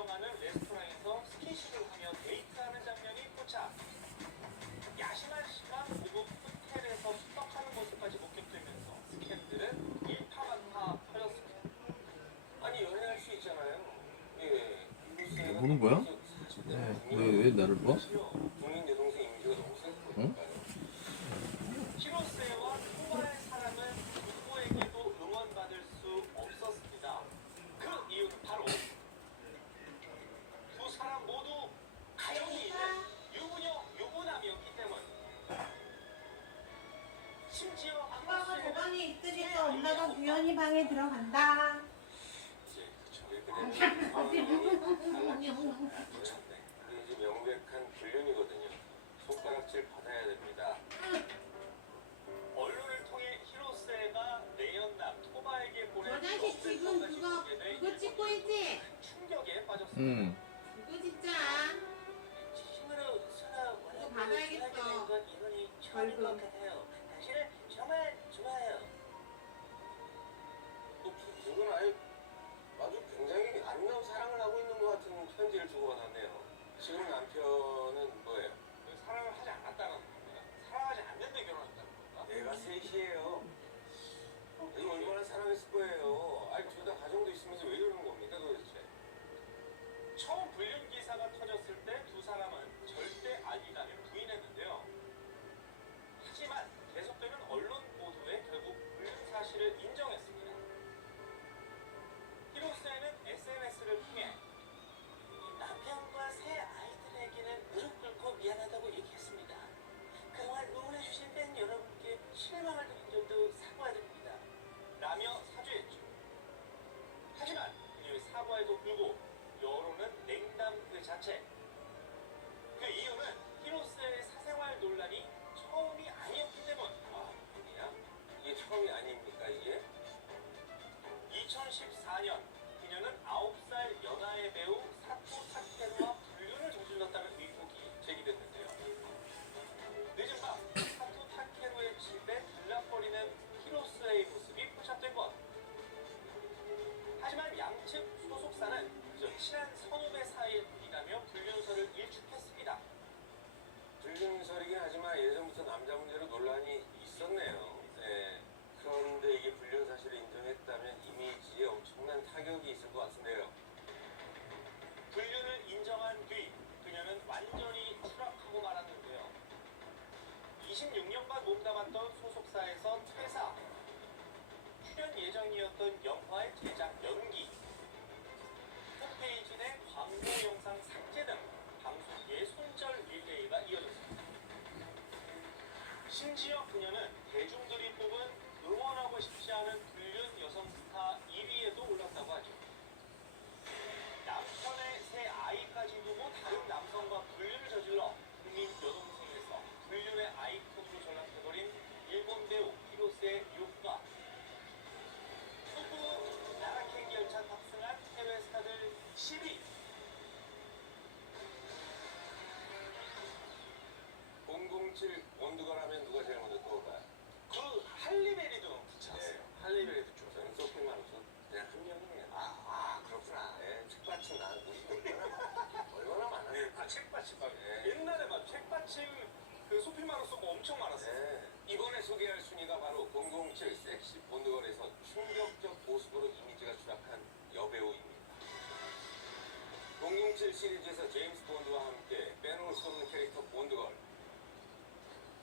운영하는 레스토랑에서 스킨십을 하며 데이트하는 장면이 포착. 야심한 시간 고급 호텔에서 숙박하는 모습까지 목격되면서 스캔들은 일파만파 터졌습니다. 아니 연애할 수 있잖아요. 예. 보는 거야? 왜 나를 봐? 국민 여동생 이미지가 너무 세거든요. 히로세와 토바의 사랑은 누구에게도 응원받을 수 없었습니다. 그 이유는 바로 두 사람 모두 가정이 있는 유부녀, 유부남이었기 때문. 심지어 아빠가 도방에 있으니까 엄마가 우연히 방에 들어간다. 이제 저게 그냥 이제 명백한 불륜이거든요. 손가락질 받아야 됩니다. 언론을 통해 히로세가 내연남 토바에게 보낸 저 자식 지금 그거 찍고 있지? 충격에 빠졌습니다. 그거 진짜. 힘으로 서로 이거 받아야겠어. 이번이 처음인 것 같아요. 당신을 정말 좋아해요. 그건 아예 아주 굉장히 아름다운 사랑을 하고 있는 것 같은 편지를 주고받았네요. 지금 남편은 뭐예요? 사랑을 하지 않았다는 겁니다. 사랑하지 않는데 결혼했다는 건가? 내가 셋이에요. 이거 얼마나 사랑했을 거예요. 아니 둘 다 가정도 있으면서 왜 이러는 겁니까 도대체? 처음 불륜 기사가 터졌을 때 두 사람은 절대 아니다며 부인했는데요. 하지만 계속되는 언론 보도에 결국 불륜 사실을 인정했습니다. 히로세는 SNS를 통해 남편과 새 아이들에게는 무릎 꿇고 미안하다고 얘기했습니다. 그동안 응원해주신 팬 여러분께 실망을 드린 점도 사과드립니다. 라며 사죄했죠. 하지만 그녀의 사과에도 불구 여론은 냉담 그 자체. 그 이유는 히로세의 사생활 논란이 처음이 아니었기 때문. 아, 뭐냐? 이게 처음이 아닙니까 이게? 2014년 그녀는 9살 연하의 배우 사토 타케루와 불륜을 저질렀다는 의혹이 제기됐는데요. 늦은 밤 사토 타케루의 집에 들락거리는 히로세의 모습이 포착된 것. 하지만 양측 소속사는 그저 친한 선후배 사이일 뿐이라며 불륜설을 일축했습니다. 불륜설이긴 하지만 예전부터 남자 문제로 논란이 있었네요. 네. 그런데 이게 불륜 사실을 인정했다면 이미지에 엄청난 타격이 있을 것 같은데요. 불륜을 인정한 뒤 그녀는 완전히 추락하고 말았는데요. 26년간 몸담았던 소속사에서 퇴사, 출연 예정이었던 영화의 제작 연기, 홈페이지 내 광고 영상 삭제 등 방송계의 손절 릴레이가 이어졌습니다. 심지어 그녀는 대중들이 뽑은 응원하고 싶지 않은 불륜 여성 스타 1위에도 올랐다고 하죠. 남편의 새 아이까지 두고 다른 남성과 불륜을 저질러 국민 여동생에서 불륜의 아이콘으로 전락해버린 일본 배우 히로세 유쿠가 후보 나라켄기 열차 탑승한 해외 스타들 10위. 007 원두걸 하면 누가 제일 먼저 떠올까요? 그 할리베리도 붙였어요. 네, 할리베리도 좀 저는 소피만으로서 그냥 한 명이에요. 그렇구나. 네, 책받침 난 우리 얼마나 많아요. 책받침. 네. 옛날에 막 책받침 그 소피만으로서 뭐 엄청 많았어요. 네. 이번에 소개할 순위가 바로 007 섹시 본드걸에서 충격적 모습으로 이미지가 추락한 여배우입니다. 007 시리즈에서 제임스 본드와 함께 빼놓을 수 없는 캐릭터 본드걸.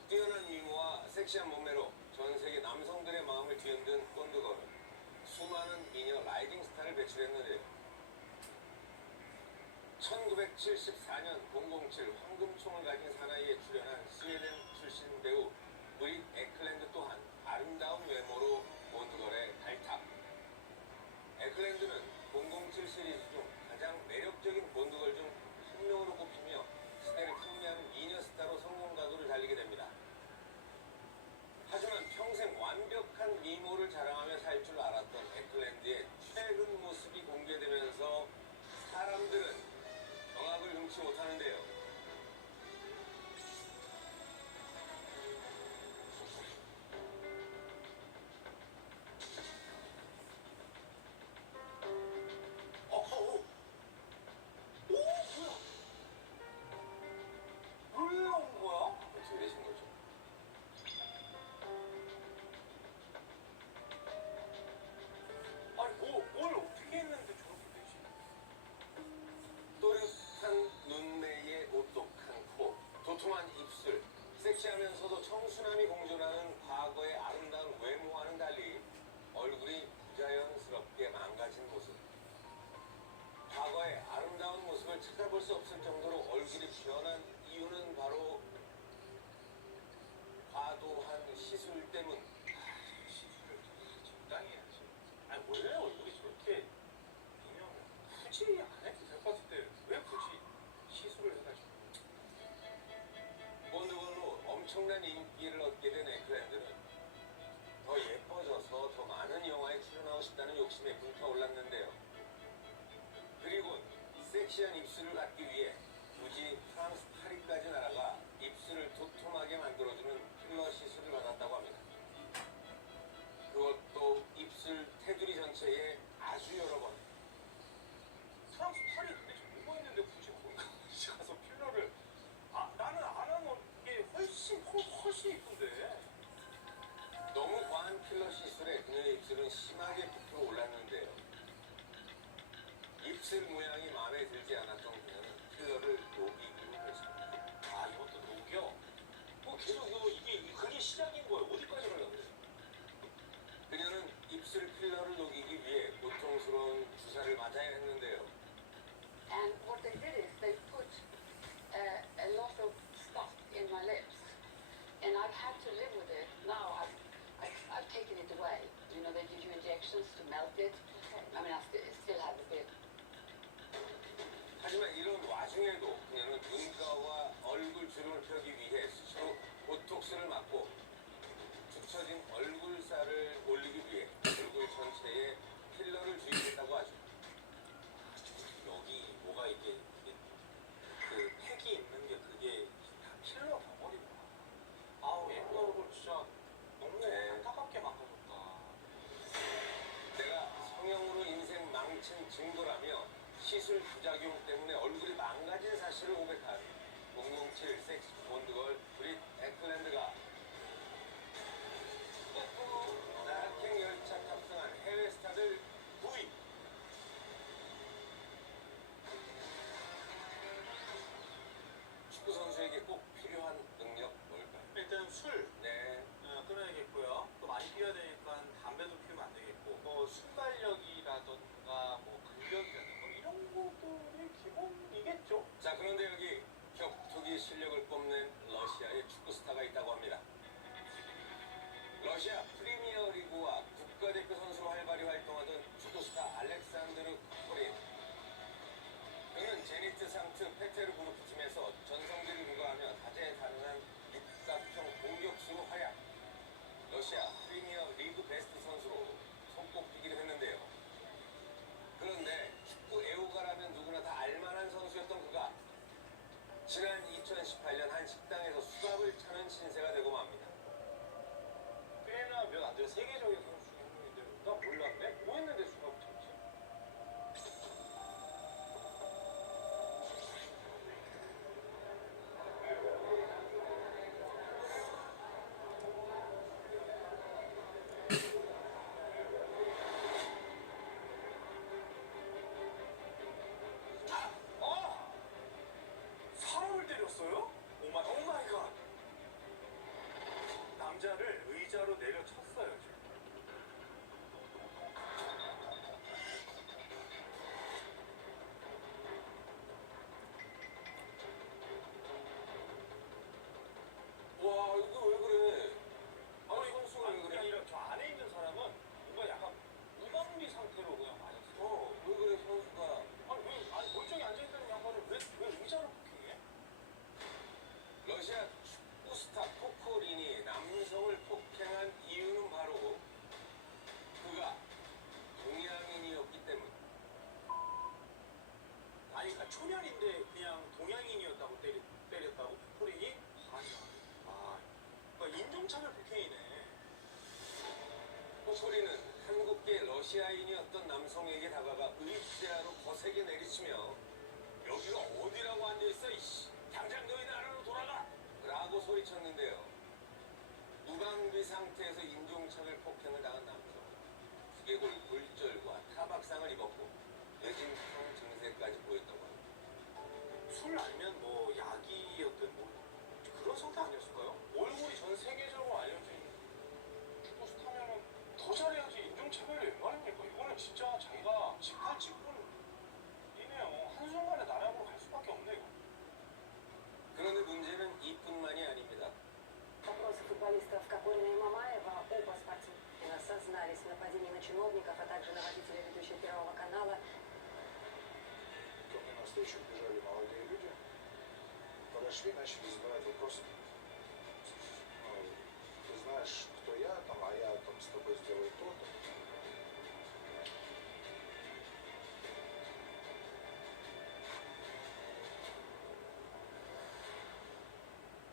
뛰어난 미모와 섹시한 몸매로 전 세계 남성들의 마음을 뒤흔든 본드걸은 수많은 미녀 라이징 스타를 배출했는데요. 1974년 007 황금총을 가진 사나이에 출연한 스웨덴 출신 배우 브릿 에클랜드 또한 아름다운 외모로 본드걸의 발탁. 에클랜드는 007 시리즈 중 가장 매력적인 본드걸 중 한 명으로 꼽히며 시대를 풍미하는 미녀 스타로 성공 가도를 달리게 됩니다. 하지만 평생 완벽한 미모를 자랑하며 살 줄 알았던 에클랜드의 최근 모습이 공개되면서 사람들은 경악을 금치 못하는데요. 시술 때문. 시술을 적당히 해야지. 아니 원래 얼굴이 저렇게 보면 굳이 안 해도 될 것 같은데 왜 굳이 시술을 해가지고. 본드걸로 엄청난 인기를 얻게 된 에클랜드는 더 예뻐져서 더 많은 영화에 출연하고 싶다는 욕심에 불타올랐는데요. 그리고 섹시한 입술을 갖기 위해 굳이 프랑스 파리까지 날아가 입술을 도톰하게 만들어주는 필러 시술을 받았다고 합니다. 그것도 입술 테두리 전체에 아주 여러 번. 프랑스 파리 근데 뭐가 있는데 굳이 거기까지 가서 필러를. 나는 안 하는 게 훨씬 이쁜데. 너무 과한 필러 시술에 그녀의 입술은 심하게 부풀어 올랐는데요. 입술 모양이 마음에 들지 않았던 그녀는 필러를 녹이기로 했습니다. 이것도 녹여? 계속 그게 시작인 거예요. 어디까지 가려고 그래? 그녀는 입술 필러를 녹이기 위해 고통스러운 주사를 맞아야 했는데요. And what they did is they put a lot of stuff in my lips, and I've had to live with it. Now I've taken it away. You know, they give you injections to melt it. I mean, I still have a bit. 하지만 이런 와중에도 그녀는 눈가와 얼굴 주름을 펴기 위해 스스로 보톡스를 맞고 축처진 얼굴살을 올리기 위해 얼굴 전체에 필러를 주입했다고 하죠. 여기 뭐가 이게 그 팩이 있는 게 그게 다 필러 덩어리구나. 아우 예쁜 얼굴 진짜 너무 안타깝게 망가졌다. 내가 성형으로 인생 망친 증거라며 시술 부작용 때문에 얼굴이 망가진 사실을 고백한 007 섹스 본드걸 브릿 에클랜드가 나라행 열차 탑승한 해외 스타들 9위. 축구 선수에게 꼭 필요한 능력 뭘까요? 일단 술 네. 끊어야겠고요. 또 많이 피워야 되니까 담배도 피우면 안 되겠고, 뭐 순발력이라던가 뭐 근력이라던가 이런 것들이 기본이겠죠. 자, 그런데 여기 격투기 실력을 뽐낸 러시아의 축구 스타가 있다고 합니다. 러시아 프리미어 리그와 국가대표 선수로 활발히 활동하던 축구 스타 알렉산드르 코린. 그는 제니트 상트 페테르부르크 팀에서 전성기를 누가하며 다재다능한 육각형 공격수로 활약. 러시아 프리미어 리그 베스트 선수로 손꼽히기도 했는데요. 그런데 축구 애호가라면 누구나 다 알만한 선수였던 그가 지난 2018년 한 식당에서 수갑을 차는 신세가 되고 맙니다. 꽤나 몇 안 되는 세계적인 선수 중에 한 명인데 나 몰랐네. 뭐 했는데 수갑을 쳤지? 사람을 때렸어요? 오 마이 갓. 남자를 의자로 내려쳤어요, 지금. 와, 이거 왜 그래? 아니, 선수가 왜 그게 그래? 아니라 저 안에 있는 사람은 뭔가 약간 무방비 상태로 그냥 맞았어. 왜 그래 선수가? 아니 멀쩡히 앉아있던 양반을 왜 의자로 폭행해? 러시아 축구 스타 코코린이 남성을 폭행한 이유는 바로 그가 동양인이었기 때문. 아니, 그러니까 초면인데 그냥 동양인이었다고 때렸다고? 코린이? 그러니까 인종차별 폭행이네. 코코린은 한국계 러시아인이었던 남성에게 다가가 의자로 거세게 내리치며 여기가 어디라고 앉아있어 이씨, 당장 너희 나라로 돌아가! 라고 소리쳤는데요. 무방비 상태에서 인종차별 폭행을 당한 남성, 두개골 골절과 타박상을 입었고 뇌진탕 증세까지 보였다고 합니다. 술 아니면 뭐 약이었든 뭐 그런 상태 아니었을까요? 얼굴이 전 세계적으로 알려진 축구 스타면은 더 잘해야지 인종차별이 웬 말입니까? 이거는 진짜 자기가 직할직군이네요. 한순간에 나락으로 갈 수밖에 없네 이거. 그런데 문제는 이뿐만이 아닙니다. Вопрос футболистов, какой Неймар занимаясь нападением на чиновников, а также на водителя, ведущего Первого канала. Ко мне навстречу бежали молодые люди, подошли, начали задавать вопросы. Ты знаешь, кто я, там, а я там с тобой сделаю то-то.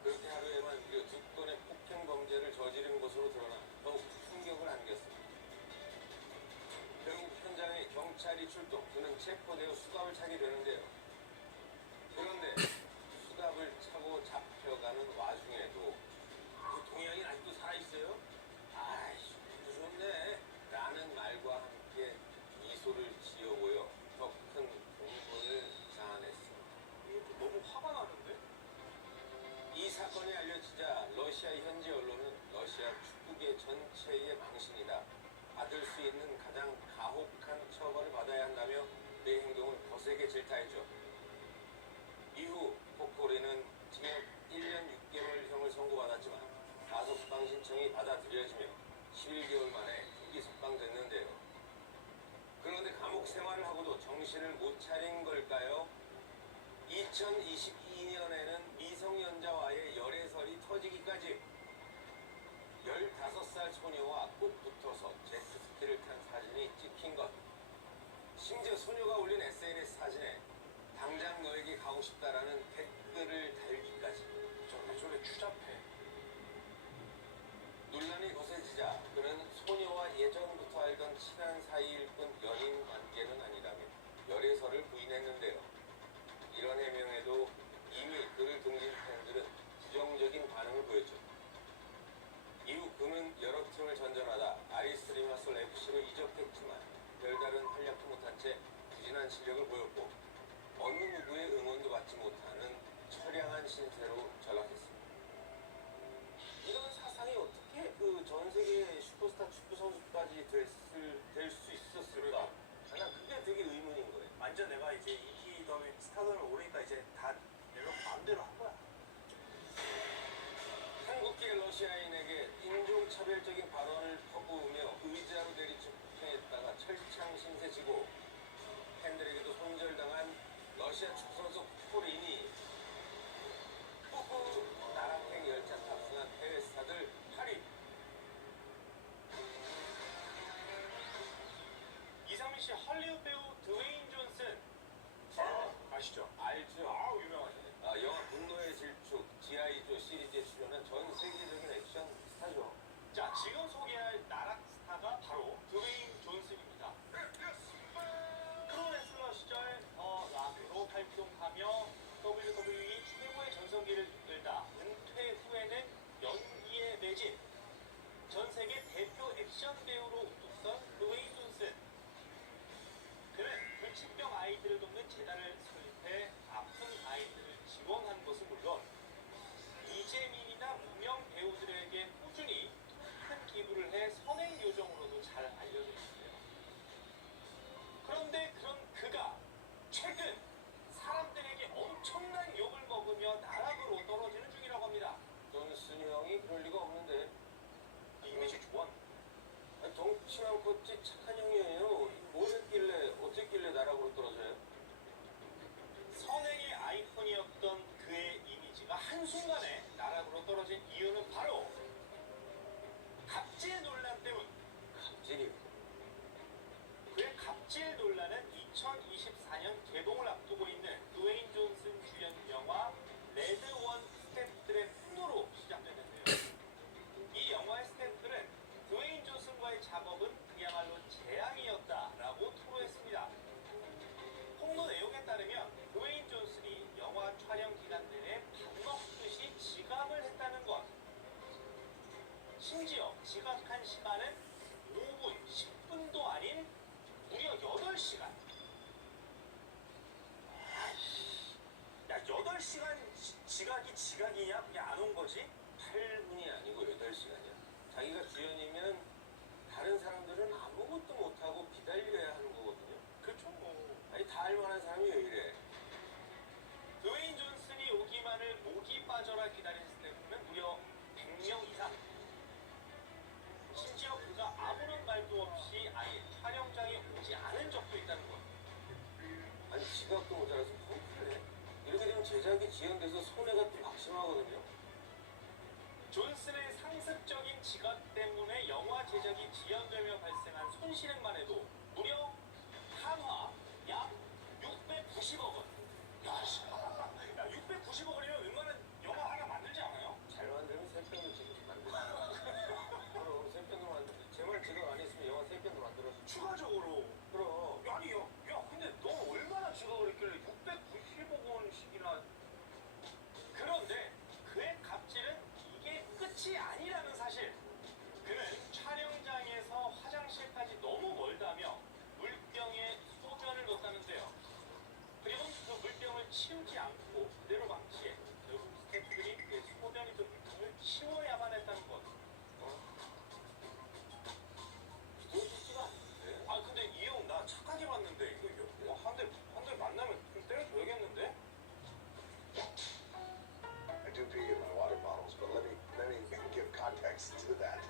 그렇게 하루에만 무려 2건의 폭행 범죄를 저지른 것으로 드러나 더욱 충격을 안겼습니다. 결국 현장에 경찰이 출동, 그는 체포되어 수갑을 차게 되는데요. 그런데 수갑을 차고 잡혀가는 와중에도 그 동양인 아직도 살아있어요? 아이씨, 좋네 라는 말과 함께 미소를 지어 보여 더 큰 공분을 자아냈습니다. 이거 너무 화가 나는데? 이 사건이 알려지자 러시아 현지 언론은 러시아 축구계 전체의 망신이다. 받을 수 있는 가장 가혹한 처벌을 받아야 한다며 내 행동을 거세게 질타했죠. 이후 코코리는 징역 1년 6개월형을 선고받았지만 가석방 신청이 받아들여지며 11개월 만에 조기 석방됐는데요. 그런데 감옥 생활을 하고도 정신을 못 차린 걸까요? 2022년에는 미성년자와의 열애설이 터지기까지 15살 소녀와 꼭 붙어서 제트스키를 탄 사진이 찍힌 것. 심지어 소녀가 올린 SNS 사진에 당장 너에게 가고 싶다라는 댓글을 달기까지. 왜 저래 추잡해? 논란이 거세지자 그는 소녀와 예전부터 알던 친한 사이일 뿐 연인 관계는 아니라며 열애설을 부인했는데요. 이런 해명에도 이미 그를 등진 팬들은 부정적인 반응을 보였죠. 이후 그는 여러 팀을 전전하다 아리스 리마솔 FC로 이적했지만 별다른 활약도 못한 채 부진한 실력을 보였고 어느 누구의 응원도 받지 못하는 처량한 신세로 전락했습니다. 이런 사상이 어떻게 그 전 세계 슈퍼스타 축구 선수까지 될 수 있었을까? 난 그게 되게 의문인 거예요. 완전 내가 이제 인기더미 스타덤을 오르니까 이제 다 내가 마음대로 한 거야. 한국계 러시아인에게 인종차별적인 발언을 퍼부으며 의자로 내리쳐 폭행했다가 철창 신세지고 팬들에게도 손절당한 러시아 축구선수 코린이 나락행 열차 탑승한 해외 스타들 8위. 이상민 씨 할리우드 배우 드웨인 존슨 아시죠? 알죠? 아 유명하죠. 영화 분노의 질주, G.I. 시리즈에 출연한 전 세계적인 액션 스타죠. 자 지금 소개할 나락 스타가 바로 드웨인 존슨입니다. 프로레슬러 시절 더 락으로 활동하며 WWE 최고의 전성기를 이끌다 은퇴 후에는 연기에 매진 전 세계 대표 액션 배우로 우뚝선 드웨인 존슨. 그는 불치병 아이들을 돕는 재단을 설립해 아픈 아이들을 지원한 것은 물론 이재민이나 무명 배우들에게 꾸준히 큰 기부를 해 선행 요정으로도 잘 알려져 있어요. 그런데 그런 그가 최근 사람들에게 엄청난 욕을 먹으며 나락으로 떨어지는 중이라고 합니다. 존슨 형이 그럴 리가 없는데. 이미지 좋았. 덩치 많고 착한 형이에요. 뭘 했길래 어쨌길래 나락으로 떨어져요? 선행의 아이콘이었던 그의 이미지가 한순간에 나락으로 떨어진 이유는 바로 갑질 논란 때문. 갑질이. 그의 갑질 논란은 2024년 개봉을 앞두고 있는 드웨인 존슨 주연 영화 레드원 스태프들의 분노로 시작됐는데요. 이 영화의 스태프들은 드웨인 존슨과의 작업은 그야말로 재앙이었다라고 토로했습니다. 폭로 내용에 따르면 드웨인 존슨이 영화 촬영 기간 내내 밥 먹듯이 지각을 했다는 것. 심지어 지각한 시간은 5분, 10분도 아닌 무려 8시간. 야, 8시간 지각이 지각이냐? 그게 안 온 거지? 8분이 아니고 8시간이야. 자기가 주연이면 다른 사람들은 아무것도 못하고 기다려야 하는 거거든요. 그렇죠, 뭐. 아니 다 할만한 사람이 왜 이래? 드웨인 존슨이 오기만을 목이 빠져라 기다린 스태프는 무려 100명 이상. 심지어 그가 아무런 말도 제작이 지연돼서 손해가 또 막심하거든요. 존슨의 상습적인 지각 때문에 영화 제작이 지연되며 발생한 손실액만 해도 무려 한화 약 690억 원. 야, 690억 원이면 웬만한 영화 하나 만들지 않아요? 잘 만들면 세 편을 지금 만들어. 그럼 세 편으로 만들. 제발 지각 안 했으면 영화 세 편으로 만들었어. 추가적으로. 그럼. 아니, 야, 근데 너 얼마나 지각을 했길래 690억 원씩이나. 그런데 그의 갑질은 이게 끝이 아니라는 사실. 그는 촬영장에서 화장실까지 너무 멀다며 물병에 소변을 넣었다는데요. 그리고 그 물병을 치우지 않고 그대로 방치해 결국 스태프들이 그 소변이 든 물통을 치워야만 했다는 것. 믿어지지가 않는데. 아 근데 이 형 나 착하게 봤는데 이거 한 대 만나면 좀 때려줘야겠는데? I do pee in my water bottles, but let me give context to that.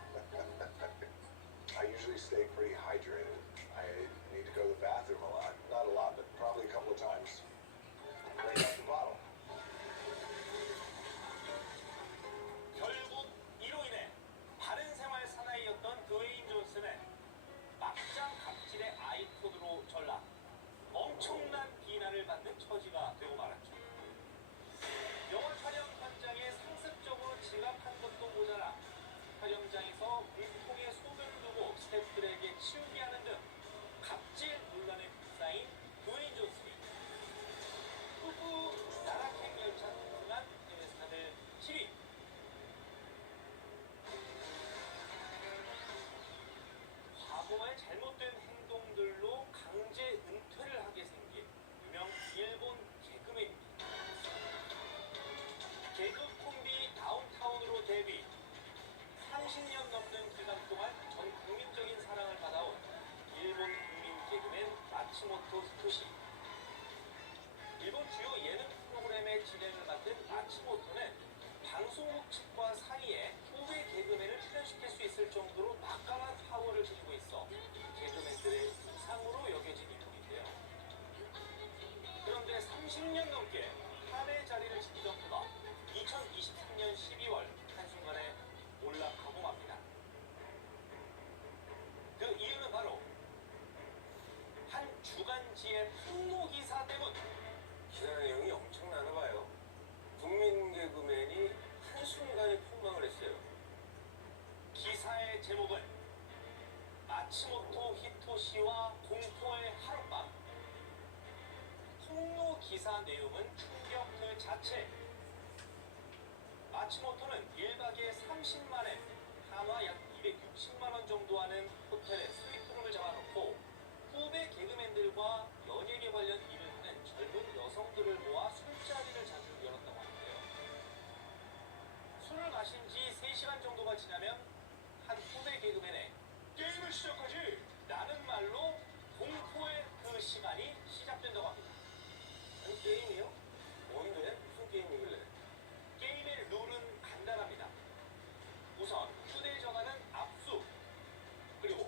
I usually stay pretty hydrated. I need to go to the bathroom a lot. Not a lot, but probably a couple of times. Right out the bottle. 결국 이로 인해 바른 생활 사나이였던 드웨인 존슨의 막장 갑질의 아이콘으로 전락, 엄청난 비난을 받는 처지가 되고 말았죠. 영화 촬영 현장에 상습적으로 지각한 것도 모자라 촬영장에서 물통에 소변을 두고 스태프들에게 치우게 하는 등 갑질 논란에 휩싸인 드웨인 존슨이 후보 나락행 열차 탑승한 해외 스타들 7위. 과거의 잘못된 행동들로 강제 은퇴를 하게 생긴 유명 일본 개그맨입니다. 개그 콤비 다운타운으로 데뷔, 30년 넘는 기간 동안 전 국민적인 사랑을 받아온 일본 국민 개그맨 마츠모토 히토시. 일본 주요 예능 프로그램의 진행을 맡은 마츠모토는 방송국 측과 사이에 후배 개그맨을 출연시킬 수 있을 정도로 막강한 파워를 지니고 있어 개그맨들의 우상으로 여겨진 인물인데요. 그런데 30년 넘게 탑의 자리를 지키던 그가 2023년 12월 한순간에 몰락하고 맙니다. 그 이유는 바로 한 주간지의 폭로 기사 때문. 기사 내용이 엄청나나 봐요. 국민 개그맨이 한순간에 폭망을 했어요. 기사의 제목은 마츠모토 히토시와 공포의 하룻밤. 폭로 기사 내용은 충격 그 자체. 마츠모토는 1박에 30만엔, 한화 약 260만원 정도 하는 호텔에 스위트룸을 잡아놓고 후배 개그맨들과 연예계 관련 일을 하는 젊은 여성들을 모아 술자리를 자주 열었다고 하는데요. 술을 마신 지 3시간 정도가 지나면 한 후배 개그맨의 게임을 시작하지! 라는 말로 공포의 그 시간이 시작된다고 합니다. 아니, 게임이요? 뭔데? 무슨 게임이길래? 게임의 룰은 간단합니다. 우선 휴대전화는 압수, 그리고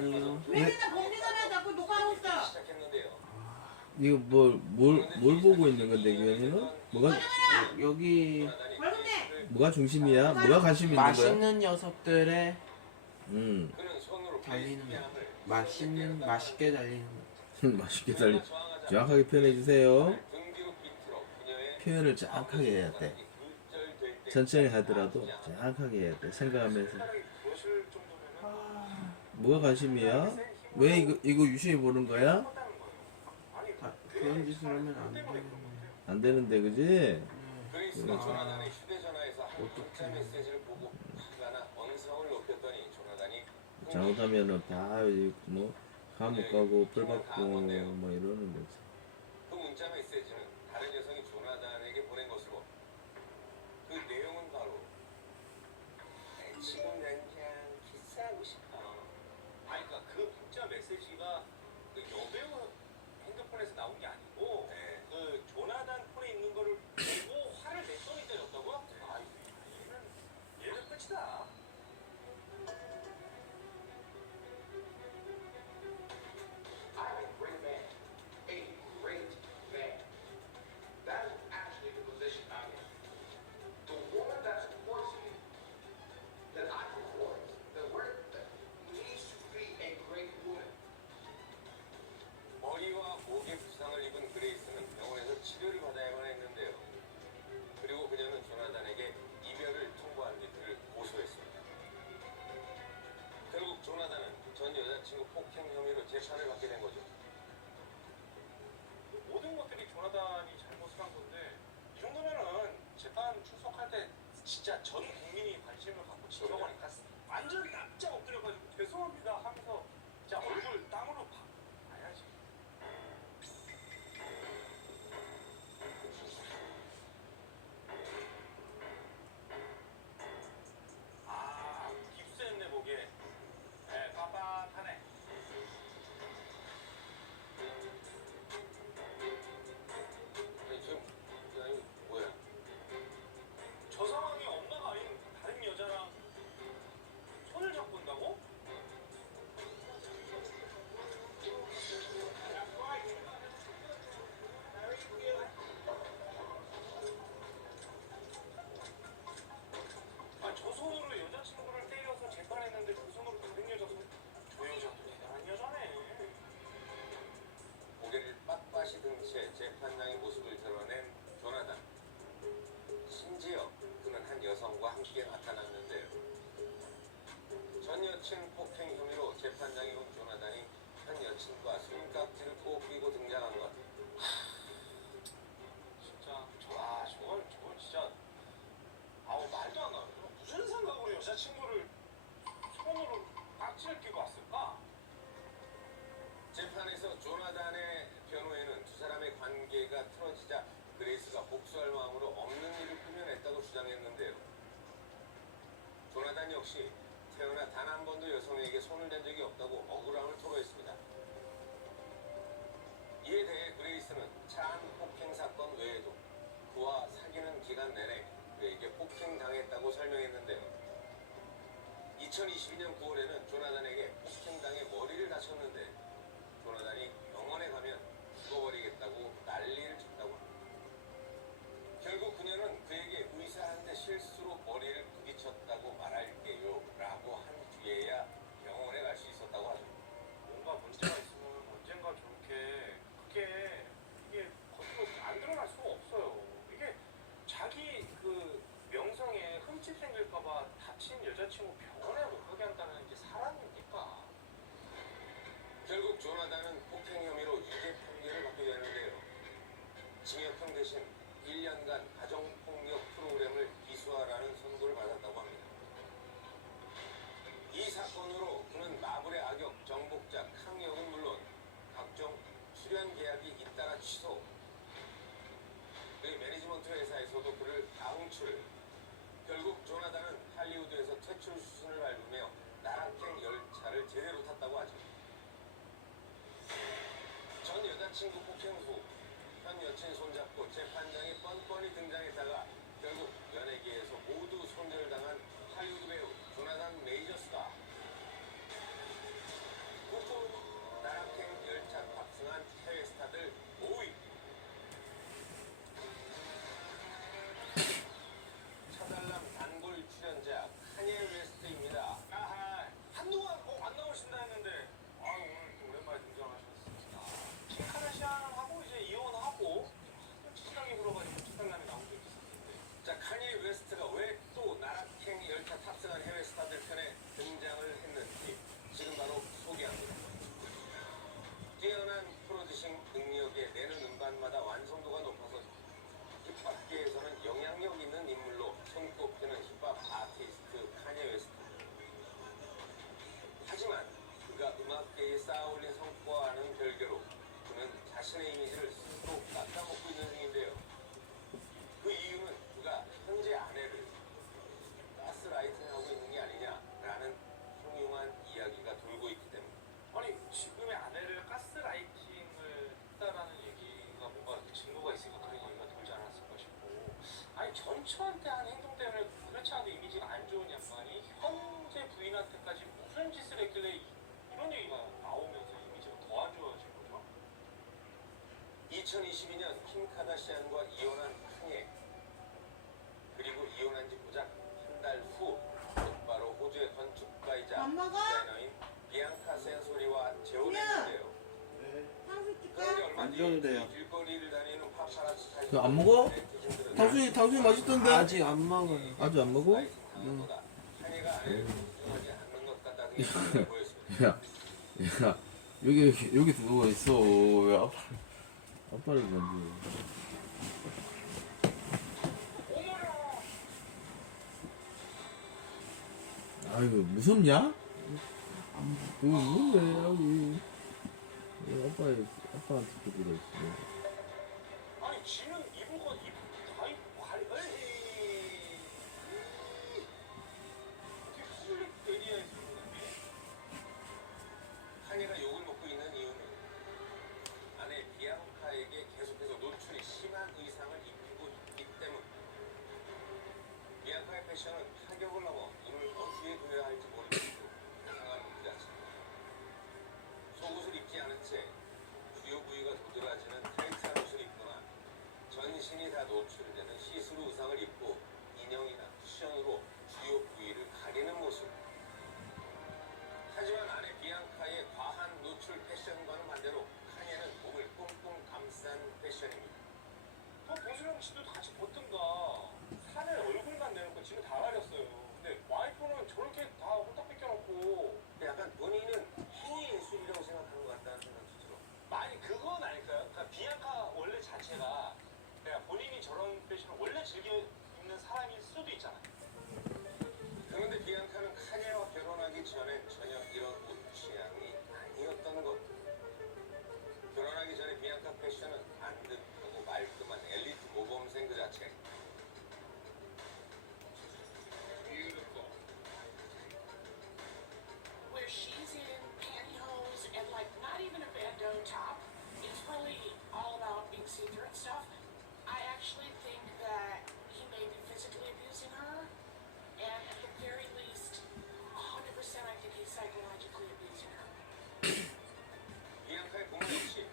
아니요. 왜 맨날 범죄자만 자꾸 녹화하고 있어? 시작했는데요. 이거 뭘 보고 있는 건데 규현이는? 뭐가 여기 월급 내! 뭐가 중심이야? 뭐가 관심 있는 거야? 맛있는 녀석들의 음 그는 손으로 달리는 거. 뺨을 맛있게 달리는 거. 맛있게 달리. 정확하게 표현해 주세요. 등기로 비틀어 그녀의 표현을 정확하게 해야 돼. 굴절될 때 천천히 하더라도 정확하게 해야 돼. 생각하면서. 손가락이 부러질 정도면은 뭐가 관심이야? 왜 이거 유심히 보는 거야? 컸다는 거예요. 아니 그런 짓을 하면 안 돼. 안 되는데 그지? 그레이스는 조나단의 휴대전화에서 한 문자 메시지를 보고 화가 나 언성을 높였더니 조나단이 잘못하면은 다뭐 감옥 가고 벌 받고 뭐 이러는 거지. 그 문자 메시지는 다른 여성이 조나단에게 보낸 것으로 그 내용은 바로 지금 당장 키스하고 싶어. 아니 그러니까 그 문자 메시지가 그 여배우 핸드폰에서 나온 게 아니고 그 조나단 폰에 있는 거를 보고 화를 냈더니 때렸다고요? 아 얘는 끝이다. I'm a great man. A great man. That is actually the position I'm in. The woman that supports me, that I support, that needs to be a great woman. 머리와 목에 부상을 입은 그레이스는 병원에서 치료를 받아야만 했는데요. 그리고 그녀는 조나단에게 이별을 통보한 뒤 그를 고소했습니다. 결국 조나단은 전 여자친구 폭행 혐의로 재판을 받게 된 거죠. 모든 것들이 조나단이 잘못을 한 건데 이 정도면은 재판 출석할 때 진짜 전 국민이 관심을 갖고 지켜보니까 완전 납작 엎드려가지고 죄송합니다 하면서 진짜 얼굴 땀으로 봐야지. 아 깁스했네 목에. 네 빳빳하네. 아니 지금 아니 뭐야? 저 상황이 엄마가 아닌 다른 여자랑 손을 잡고 온다고? 아니 저 손으로 여자친구를 때려서 재판했는데 그 손으로 다른 여자 손? 저 여자도 대단한 여자네. 고개를 빳빳이 든 채 재판장의 모습을 드러낸 조나단. 심지어 그는 한 여성과 함께 나타났는데요. 전 여친 폭행 혐의로 재판장에 온 조나단이 현 여친과 손깍지를 꼭 끼고 등장한 것. 진짜 저건 진짜 아우 말도 안 나요. 무슨 생각으로 여자친구를 손으로 깍지를 끼고 왔을까? 재판에서 조나단의 변호인은 두 사람의 관계가 틀어지자 그레이스가 복수할 마음으로 없는 일을 꾸며냈다고 주장했는데요. 조나단 역시 태어나 단 한 번도 여성에게 손을 댄 적이 없다고 억울함을 토로했습니다. 이에 대해 그레이스는 차안 폭행 사건 외에도 그와 사귀는 기간 내내 그에게 폭행당했다고 설명했는데요. 2022년 9월에는 조나단에게 폭행당해 머리를 다쳤는데 조나단이 병원에 가면 죽어버리겠다고 난리를 쳤다고 합니다. 결국 그녀는 그에게 의사한테 실수로 머리를 부딪혔다고 말할게요 라고 한 뒤에야 병원에 갈 수 있었다고 하죠. 뭔가 문제가 있으면 언젠가 저렇게 이게 겉으로 안 드러날 수가 없어요. 이게 자기 그 명성에 흠집 생길까봐 다친 여자친구 병원에 못 가게 한다는 게 사람입니까? 결국 조나단은 폭행 혐의로 유죄 판결을 받게 되는데요. 징역형 대신 1년간 가정폭력 프로그램을 기수하라는 선고를 받았다고 합니다. 이 사건으로 그는 마블의 악역 정복자 캉역은 물론 각종 출연 계약이 잇따라 취소, 그의 매니지먼트 회사에서도 그를 방출. 결국 조나단은 할리우드에서 퇴출 수순을 밟으며 나락행 열차를 제대로 탔다고 하죠. 전 여자친구 폭행 후 현 여친 손잡고 재판장에 뻔뻔히 등장했다가 결국 연예계에서 모두 손절당한 할리우드 배우 조나단 메이저스가 자신의 이미지를 스스로 깎아먹고 있는 중인데요. 그 이유는 그가 현재 아내를 가스라이팅하고 있는 게 아니냐라는 흉흉한 이야기가 돌고 있기 때문에. 아니 지금의 아내를 가스라이팅을 했다라는 얘기가 뭔가 이렇게 증거가 있으니까 그런 얘기가 돌지 않았을까 싶고, 아니 전처한테 한 행동 때문에 그렇지 않은 이미지가 안 좋은 양반이 현재 부인한테까지 무슨 짓을 했길래 이런 얘기가 나오면서 이미지가 더 안 좋아진 거죠? 2022년 킴 카다시안과 이혼한 칸예, 그리고 이혼한 지 고작 한 달 후 곧바로 호주의 건축가이자 밥 먹어? 디자이너인 비앙카 센소리와 재혼했는데요. 탕수육 줄까? 그런데 얼마 안 뒤 줘도 돼요. 길거리를 다니는 파파라치 사진 그거 안 먹어? 당신이 맛있던데? 아직 안 먹어요. 아주 안 먹어? 칸예가 아내를 존중하지 않는 것 같다는 게 보였습니다. 야, 여기 누워 있어. 왜 아빠를 만져? 아이고 무섭냐? 그거 뭔데 여기? 아빠한테 그러고 있어. 아니 지는 입은 거다 입고 어떻게 public area에서 그러는데? 칸예가 욕을 먹고 있는 이유는 아내 비앙카에게 계속해서 노출이 심한 의상을 입히고 있기 때문. 비앙카의 패션은 타격을 넘어 눈을 어디에 둬야 할지 모르겠고 이상한 그 자체. 속옷을 입지 않은 채 주요 부위가 도드라지는 타이트한 옷을 입거나 전신이 다 노출되는 시스루 의상을 입고 인형이나 쿠션으로 주요 부위를 가리는 모습. 하지만 아내 비앙카의 과한 노출 패션과는 반대로 칸예는 몸을 꽁꽁 감싼 패션입니다. 보수령 씨도 같이 벗든가. 산에 얼굴만 내놓고 지는 다 가렸어요. 근데 와이프는 저렇게 다 홀딱 뺏겨놓고. 약간 본인은 행위 예술이라고 생각하는 것 같다는 생각이 들어. 아니 그건 아닐까요? 그러니까 비앙카 원래 자체가 그러니까 본인이 저런 패션을 원래 즐겨 입는 사람일 수도 있잖아요. 그런데 비앙카는 칸예와 결혼하기 전엔 전혀 이런 옷 취향이 아니었던 것. 결혼하기 전에 비앙카 패션은 안듯하고 말끔한 엘리트 모범생 그 자체. Where she's in pantyhose and like not even a bandeau top. It's really all about being see-through and stuff. I actually think that he may be physically abusing her, and at the very least, 100% I think he's psychologically abusing her. 비앙카의 부모 역시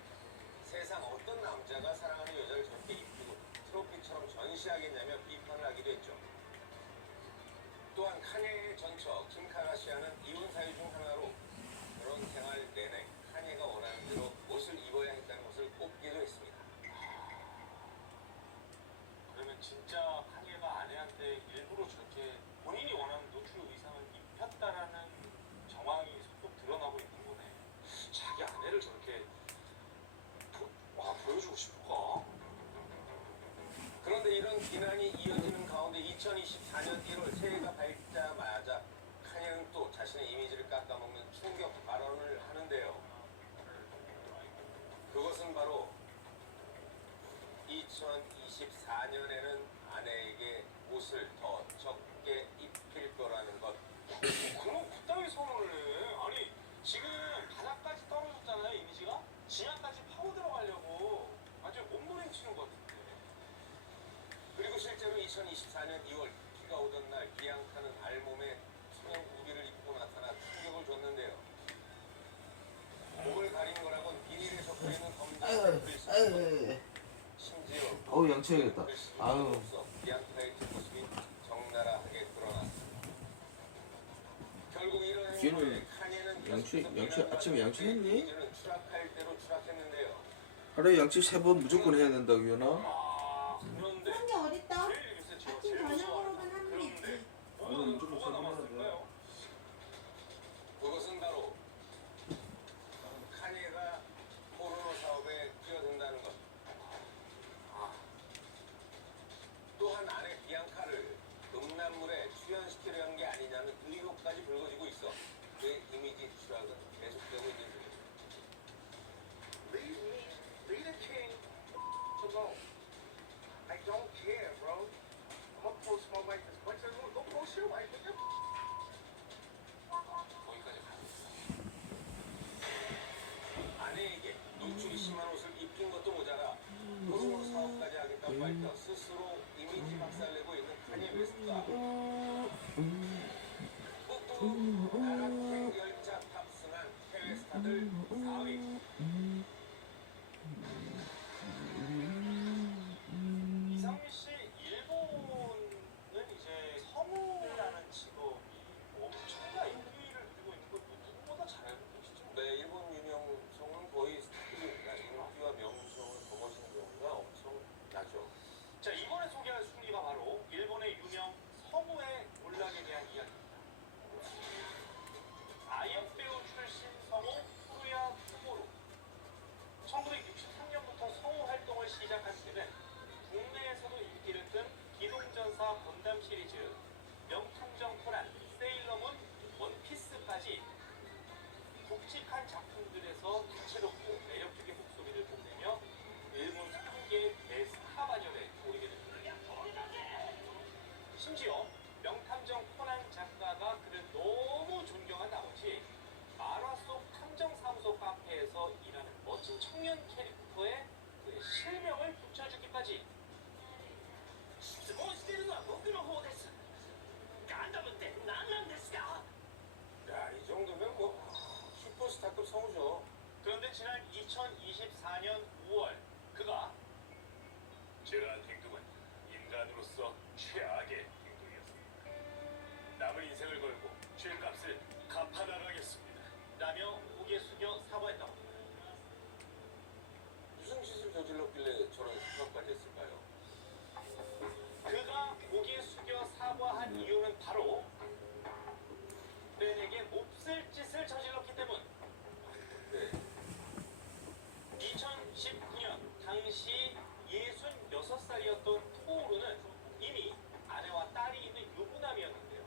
세상 어떤 남자가 사랑하는 여자를 저렇게 이쁘고 트로피처럼 전시하겠냐며 비판을 하기도 했죠. 또한 칸예의 전처 킴 카다시안은 이혼 사유 중 하나로 결혼 생활 내내 칸예가 원하는 대로 옷을 입어야 했다는 것을 꼽기도 했습니다. 그러면 진짜 칸예가 아내한테 일부러 저렇게 본인이 원하는 노출 의상을 입혔다라는 정황이 속속 드러나고 있는 거네. 자기 아내를 저렇게 보여주고 싶을까? 그런데 이런 비난이 이어지는 가운데 2024년 1월 새해가 밝자마자 칸예는 또 자신의 이미지를 깎아먹는 충격 발언을 하는데요. 그것은 바로 2024년에는 아내에게 옷을 더 적게 입힐 거라는 것. 그럼 그따위 선언을 해. 아니 지금 바닥까지 떨어졌잖아요 이미지가. 지하까지 파고 들어가려고 아주 몸부림치는 것 같은데. 그리고 실제로 2024년 2월 비가 오던 날 비앙카는 알몸에 투명 우비를 입고 나타나 충격을 줬는데요. 목을 가린 거라곤 비닐에 적혀있는 검정 글씨. 심지어 어우 양치해야겠다. 아유. 없어 비앙카의 뒷모습이 적나라하게 드러났습니다. 결국 이런 행위에 걔는 칸예는 아침에 양치했니? 이제는 추락할 대로 추락했는데요. 하루에 양치 3번 무조건 해야 된다 규현아. 그런데 그런 게 어딨어? 제일 요새 제가 아침 제일 저녁으로만 하면 그런데 있지. 오늘은 무조건 뭐가 세번 해야 남았을까요? 그것은 바로 칸예가 포르노 사업에 뛰어든다는 것. 또한 아내 비앙카를 음란물에 출연시키려 한 게 아니냐는 의혹까지 불거지고 있어 그의 이미지 추락은 계속되고 있는 중입니다. Leave me 더 다채롭고 매력적인 목소리를 뽐내며 일본 한국의 대스타 반열에 오르게 됩니다. 심지어 명탐정 코난 작가가 그를 너무 존경한 나머지 만화 속 탐정사무소 카페에서 일하는 멋진 청년 캐릭터에 그의 실명을 붙여주기까지. 質問してるのは僕の方です。ガンダムって何なんですか? 야, 이 정도면 뭐 슈퍼스타급 성우죠. 그런데 지난 2024년 5월 그가 저러한 행동은 인간으로서 최악의 행동이었습니다. 남은 인생을 걸고 죄값을 갚아나가겠습니다. 라며 고개 숙여 사과했다고 합니다. 무슨 짓을 저질렀길래 저런 생각까지 했을까요? 그가 고개 숙여 사과한 이유는 바로 팬에게 몹쓸 짓을 저질렀기 때문. 네. 2019년 당시 66살이었던 토오루는 이미 아내와 딸이 있는 유부남이었는데요.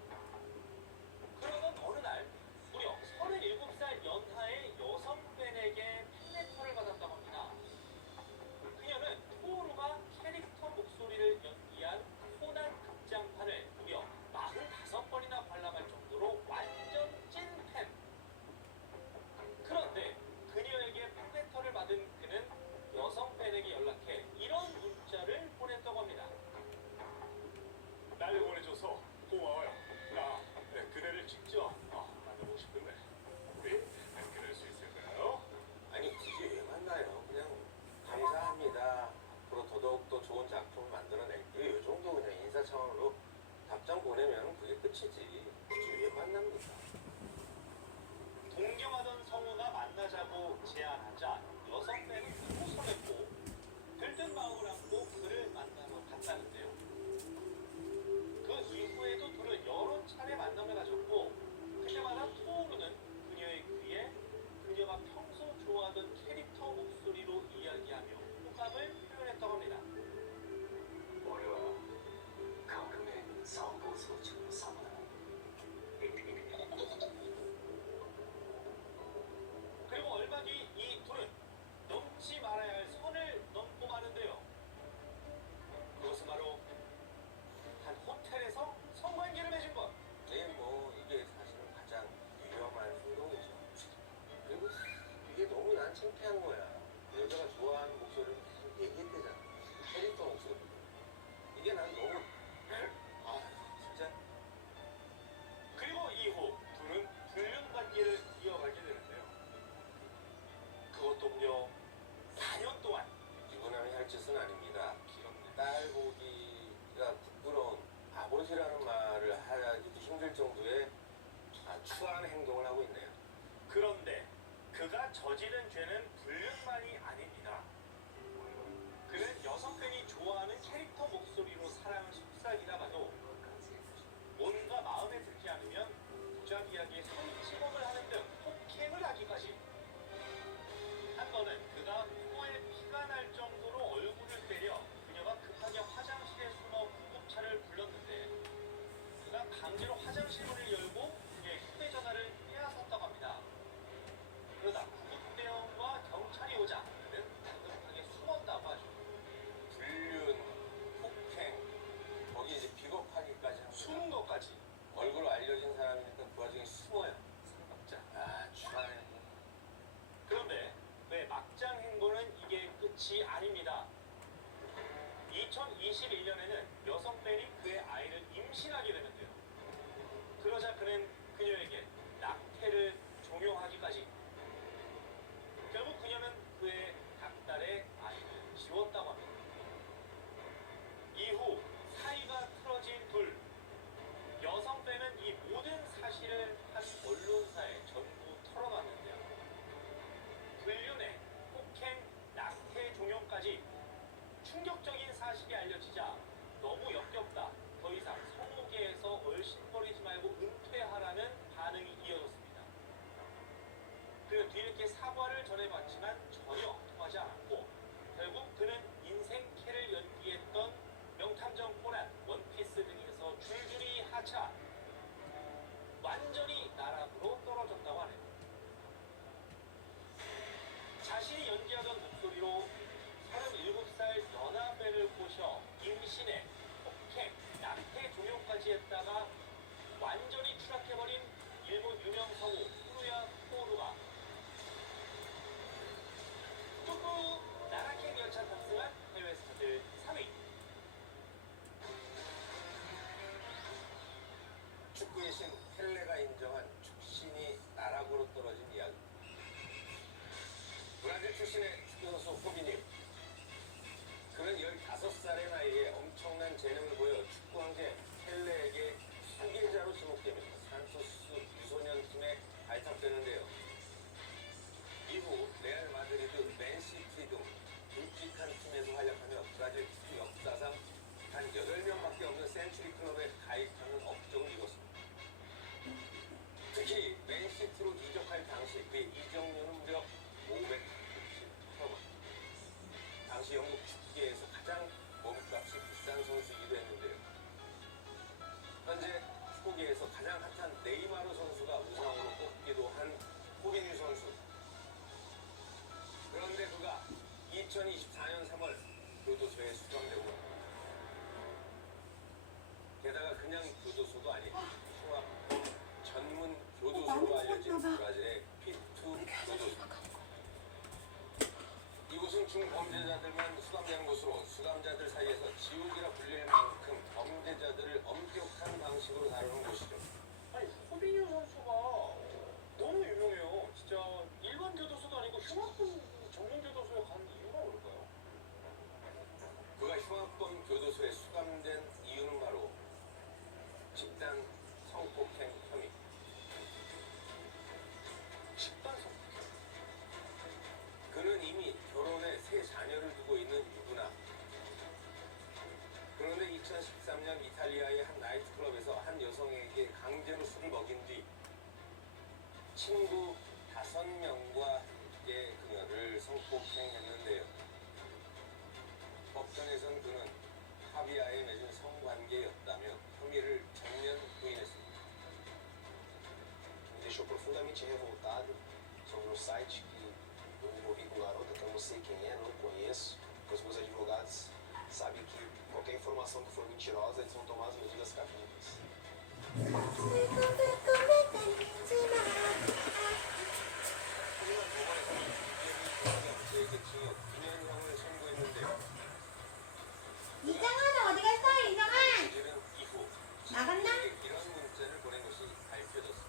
그러던 어느 날 무려 37살 연하의 여성 팬에게 팬레터를 받았다고 합니다. 그녀는 토오루가 캐릭터 목소리를 연기한 코난 극장판을 무려 45번이나 관람할 정도로 완전 찐팬. 그런데 그녀에게 팬레터를 받은 그는 여성 팬에게 연락해 이런 문자를 보냈다고 합니다. 날 보내줘서 고마워요. 나 그대를 직접 만나보고 싶은데 우리 그럴 수 있을까요? 아니 굳이 왜 만나요? 그냥 감사합니다. 앞으로 더더욱 좋은 작품을 만들어낼게요. 이 정도 그냥 인사 차원으로 답장 보내면 그게 끝이지. 굳이 왜 만납니까? 동경하던 성우가 만나자고 제안하자 여성 팬은 호소했고 들뜬 마음을 안고 그를 만나러 갔다는데요. 그 이후에도 둘은 여러 차례 만남을 가졌고 그때마다 토오루는 그녀의 귀에 그녀가 평소 좋아하던 캐릭터 목소리로 이야기하며 호감을 표현했다고 합니다. 俺は革命参謀総長のサムだ。 그리고 얼마 뒤 이 둘은 넘지 말아야 할 선을 넘고 마는데요. 그것은 바로 한 호텔에서 성관계를 맺은 것. 네, 뭐 이게 사실은 가장 위험한 행동이죠. 그리고 이게 너무 난 창피한 거야. 여자가 좋아하는 목소리를 계속 얘기했대잖아. 캐릭터 목소리. 이게 난 너무 진짜. 그리고 이후 둘은 불륜 관계를 이어가게 되는데요. 그것도 무려 4년 동안. 유부남이 할 짓은 아닙니다. 딸 보기가 부끄러운 아버지라는 말을 하기도 힘들 정도의 추한 행동을 하고 있네요. 그런데 그가 저지른 죄는 불륜만이 아닙니다. 그는 여성 팬이 좋아하는 캐릭터 목소리로 사랑을 속삭이다가도 뭔가 마음에 들지 않으면 무자비하게 성희롱을 하는 등 폭행을 하기까지. 한 번은 그가 코에 피가 날 정도로 얼굴을 때려 그녀가 급하게 화장실에 숨어 구급차를 불렀는데 그가 강제로 화장실 문을 열고 그녀의 휴대전화를 빼앗았다고 합니다. 그러다 구급대원과 경찰이 오자 그는 다급하게 숨었다고 하죠. 불륜, 폭행, 거기 이제 비겁하기까지 합니다. 숨은 것까지. 얼굴 알려진 사람이니까 그 와중에 숨어요. 자, 추하네. 그런데 왜 막장 행보는 이게 끝이 아닙니다. 2021년에는 여성 팬이 그의 아이를 임신하게 되는데요. 그러자 그는 그녀에게 낙태를 종용하기까지. 결국 그녀는 그의 닭달의 아이를 지웠다고 합니다. 이후 사이가 틀어진 둘. 여성 팬은 이 모든 사실을 한 언론사에 전부 털어놨는데요. 불륜에 폭행, 낙태 종용까지 충격적인 사실이 알려지자 너무 역겹다. 더 이상 성우계에서 얼씬거리지 말고 은퇴하라는 반응이 이어졌습니다. 그는 뒤늦게 사과를 전해봤지만 전혀 통하지 않았고 결국 그는 인생캐를 연기했던 명탐정 코난, 원피스 등에서 줄줄이 하차, 완전히 나락으로 떨어졌다고 하네요. 출신의 축구선수 호비님. 그는 15살의 나이에 엄청난 재능을 보여 축구 황제 펠레에게 후계자로 지목되면서 산토스 유소년 팀에 발탁되는데요. 이후 레알 마드리드, 맨시티 등 굵직한 팀에서 활약하며 브라질 축구 역사상 단 8명밖에 없는 센츄리 클럽에 가입하는 업적을 이뤘습니다. 특히 맨시티로 이적할 당시 그의 이적료는 무려 568만. 당시 영국 축구계에서 가장 몸값이 비싼 선수이기도 했는데요. 현재 축구계에서 가장 핫한 네이마르 선수가 우상으로 꼽기도 한 호비뉴 선수. 그런데 그가 2024년 3월 교도소에 수감되고 게다가 그냥 교도소도 아닌 흉악범 전문 교도소로 알려진 브라질의 피투 교도소. 이곳은 중범죄자들만 수감되는 곳으로 수감자들 사이에서 지옥이라 불릴 만큼 범죄자들을 엄격한 방식으로 다루는 곳이죠. 아니 호비뉴 선수가 너무 유명해요. 진짜 일반 교도소도 아니고 흉악범 전문 교도소에 간 이유가 뭘까요? 그가 흉악범 교도소에 수감된 이유는 바로 집단 성폭행 혐의. 집단 성폭행. 그는 이미 결혼에 3자녀를 두고 있는 유부남. 그런데 2013년 이탈리아의 한 나이트클럽에서 한 여성에게 강제로 술을 먹인 뒤 친구 5명과 함께 그녀를 성폭행했는데요. 법정에선 그는 파비아에 맺은 성관계였다며 혐의를 전면 부인했습니다. Me deixou profundamente revoltado sobre um site que eu me envolvi com garota que eu não sei quem é, não conheço. Os meus advogados sabem que qualquer informação que for mentirosa, eles vão tomar as medidas cabíveis. 하지만 법원에서는 유죄를 징역 2년형을 선고했는데요. 이정환 어디 갔어? 이정환! 유죄는 이후 나갔나? 친구에게 이런 문자를 보낸 것이 밝혀졌습니다.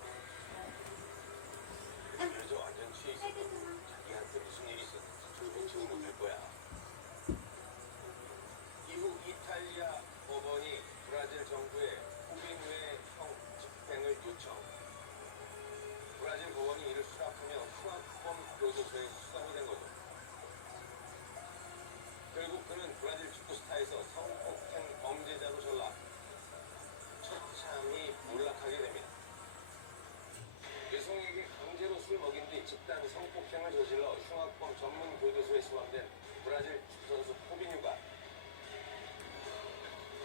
그저 완전 취해 있어. 자기한테 무슨 일이 있었는지 조금치 못할 거야. 이후 이탈리아 법원이 브라질 정부에 호비뉴의 형 집행을 요청. 브라질 법원이 이를 수락하며 흉악범 교도소에 수감이 된 거죠. 결국 그는 브라질 축구 스타에서 성폭행 범죄자로 전락. 처참히 몰락하게 됩니다. 여성에게 강제로 술 먹인 뒤 집단 성폭행을 저질러 흉악범 전문 교도소에 수감된 브라질 축구선수 호비뉴가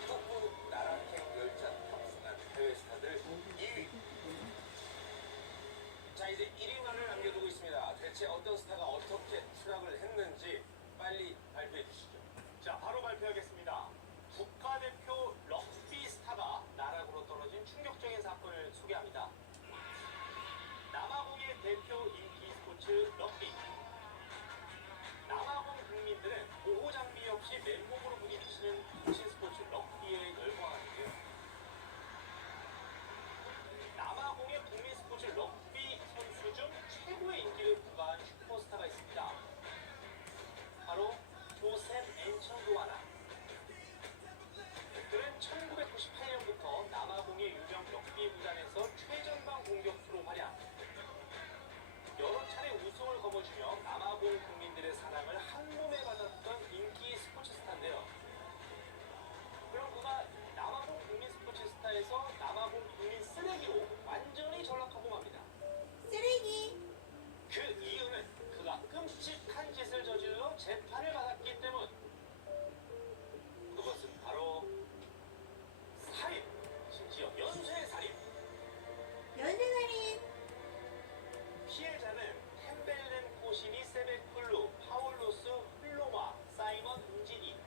토프 나라행 열차 탑승한 해외 스타들 2위. 자, 이제 1위만을 남겨두고 있습니다. 대체 어떤 스타가 어떻게 추락을 했는지 빨리 발표해 주시죠. 자, 바로 발표하겠습니다. 국가대표 럭비 스타가 나락으로 떨어진 충격적인 사건을 소개합니다. 남아공의 대표 인기 스포츠 럭비. 남아공 국민들은 보호 장비 없이 맨몸으로 부딪히는 정신 스포츠 럭비에 열광하는데요. 남아공의 국민 스포츠 럭비 선수 중 최고의 인기를 부과한 슈퍼스타가 있습니다. 바로 조셉 엔천루아나. 그는 1998년부터 남아공의 유명 럭비 구단에서 최전방 공격수로 활약. 여러 차례 우승을 거머쥐며 남아공 국민들의 사랑을 한몸에 받았던 인기 스포츠 스타인데요. 그럼 그가 남아공 국민 스포츠 스타에서 남아공 국민 쓰레기로 완전히 전락하고 맙니다. 쓰레기! 그 이유는 그가 끔찍한 짓을 저질러 재판을 받았기 때문. 그것은 바로 살인, 심지어 연쇄 살인. 연쇄살인! 피해자는 템벨렌 코시니 세베클루, 파울로스 흘로마, 사이먼 운지니.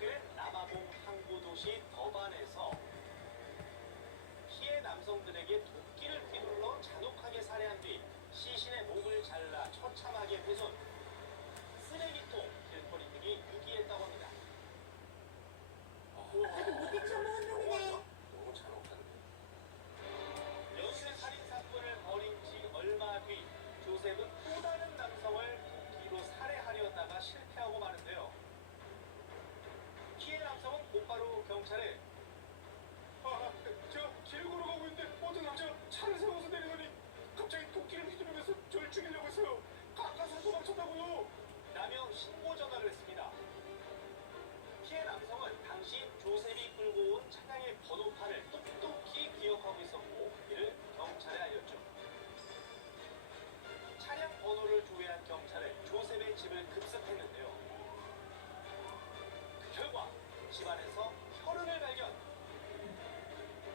그는 남아공 항구 도시 더반에서 피해 남성들에게 도끼를 휘둘러 잔혹하게 살해한 뒤 시신의 목을 잘라 처참하게 훼손, 쓰레기통, 길거리 등에 유기했다고 합니다. 아주 못된 처먹은 놈이네. 너무 잔혹한데. 연쇄 살인 사건을 벌인 지 얼마 뒤 조셉은 또 다른 남성 집안에서 혈흔을 발견.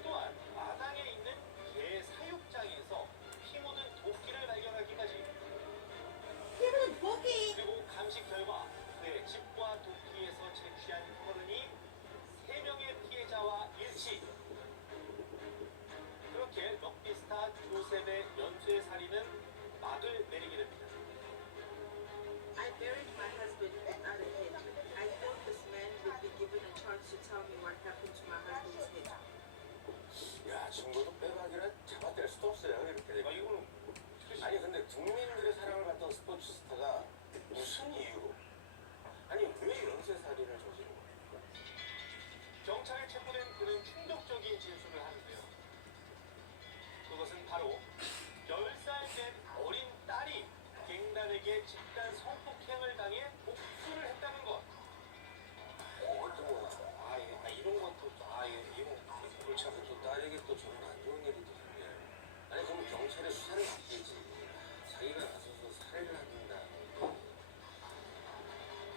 또한 마당에 있는 개 사육장에서 피 묻은 도끼를 발견하기까지. 피부는 도끼. 그리고 감식 결과 그의 집과 도끼에서 채취한 혈흔이 3명의 피해자와 일치. 그렇게 럭비스타 조셉의 연쇄 살인은 막을 내리게 됩니다. I buried my husband without a hit. I thought this man would be given a chance to tell me what happened to my husband's head. 야, 증거도 빼박이라 잡아댈 수도 없어요. 이렇게 되면. 이거는 아니 근데 국민들의 사랑을 받던 스포츠 스타가 무슨 이유로? 아니 왜 연쇄살인을 저지른 거야? 경찰에 체포된 그는 충격적인 진술을 하는데요. 그것은 바로 10살 된 어린 딸이 갱단에게 집단 성폭행을 당해 복수를 했다는 것. 이것도 뭐, 이런 것도 이거 골치 아픈 또 딸에게 또 저런 안 좋은 일이 또 생겨요. 아니 그럼 경찰에 수사를 받겠지. 자기가 나서서 살해를 한다.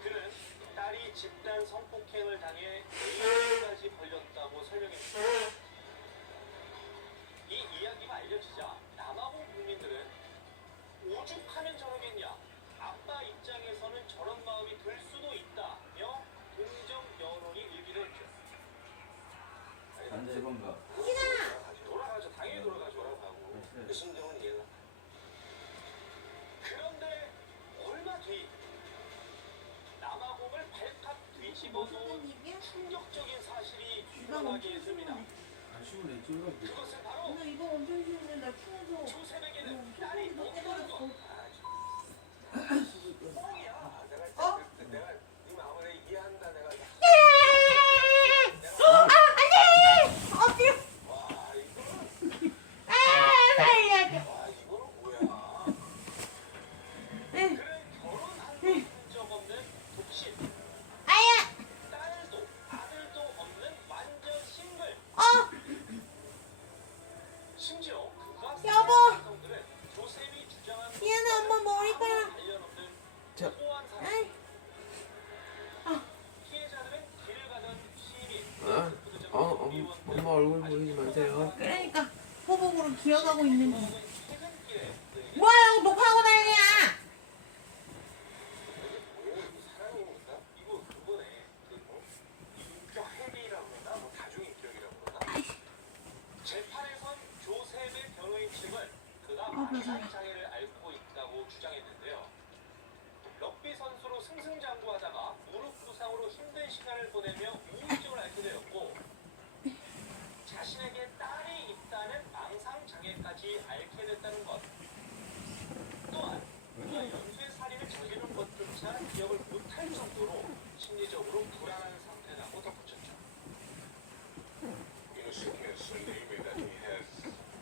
그는 딸이 집단 성폭행을 당해 4년까지 걸렸다고 설명했습니다. 이 이야기가 알려지자 남아공 국민들은 오죽하면 저러겠냐, 아빠 입장에서는 저런 마음이 들 수도 있다며 동정 여론이 일기를 일으켰습니다. 안지방가. 돌아가죠. 당연히 돌아가죠. 돌아가고 그 심정은 이해가. 그런데 얼마 뒤 남아공을 발칵 뒤집어 놓은 충격적인 사실이 드러나게 됩니다. 아쉬우네 찔러. 그것은 바로 나 이거 엄청 싫은데 나 추워서. 조셉에게는 딸이 없다는 것. 내가 이 마음을 이해한다. 내가. 어디요? 와 이거는 살려줘. 와 이거는 뭐야? 그는 결혼한 적 없는 독신. 아야. 딸도 아들도 없는 완전 싱글. 심지어 그가 여보. 사랑하는 여성들은 조셉이 주장한 미안해, 엄마 머리카락. 관련 없는 자. 고고한 사람. 아이. 피해자들은 길을 가던 시민, 엄마 얼굴 보이지 마세요. 그러니까 호복으로 기어가고 있는 거. 퇴근길에 뭐야, 녹화하고 난리야. 이게 뭐예요? 이게 사람입니까? 이거 그거네. 인격 해비라고 그러나 뭐 다중인격이라고 그러나. 재판에선 조셉의 변호인 측은 그가 만성 장애를 앓고 있다고 주장했는데요. 럭비 선수로 승승장구하다가 무릎 부상으로 힘든 시간을 보내며 우울증을 앓게 되었고, 자신에게 딸이 있다는 망상 장애까지 앓게 됐다는 것. 또한 그가 연쇄 살인을 저지른 것조차 기억을 못할 정도로 심리적으로 불안한 상태라고 덧붙였죠. You know, sickness, a name that he has,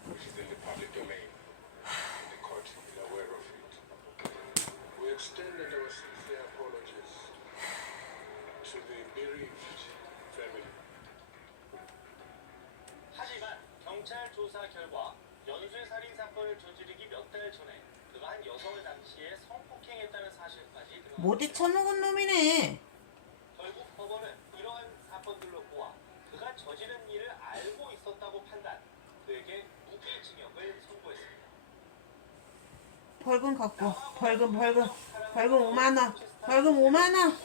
which is in the public domain, and the court is aware of it. We extended our sincere apologies to the bereaved family. 하지만 경찰 조사 결과 연쇄 살인 사건을 저지르기 몇 달 전에 그가 한 여성을 당시에 성폭행했다는 사실까지 드러났습니다. 못해 처먹은 놈이네. 결국 법원은 이러한 사건들로 보아 그가 저지른 일을 알고 있었다고 판단, 그에게 무기징역을 선고했습니다. 벌금 갖고. 벌금 5만 원. 벌금 5만 원.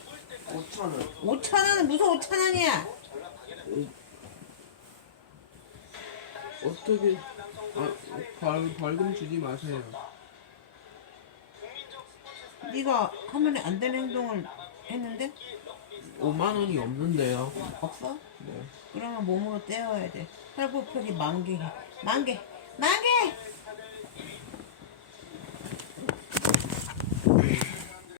5,000원. 5천 원은 무슨 5천 원이야? 전락하게 됩니다. 어떻게 벌금 주지 마세요. 네가 하면 안 되는 행동을 했는데 5만 원이 없는데요. 없어? 네. 그러면 몸으로 떼어야 돼. 혈부표기 만개. 만개. 만개.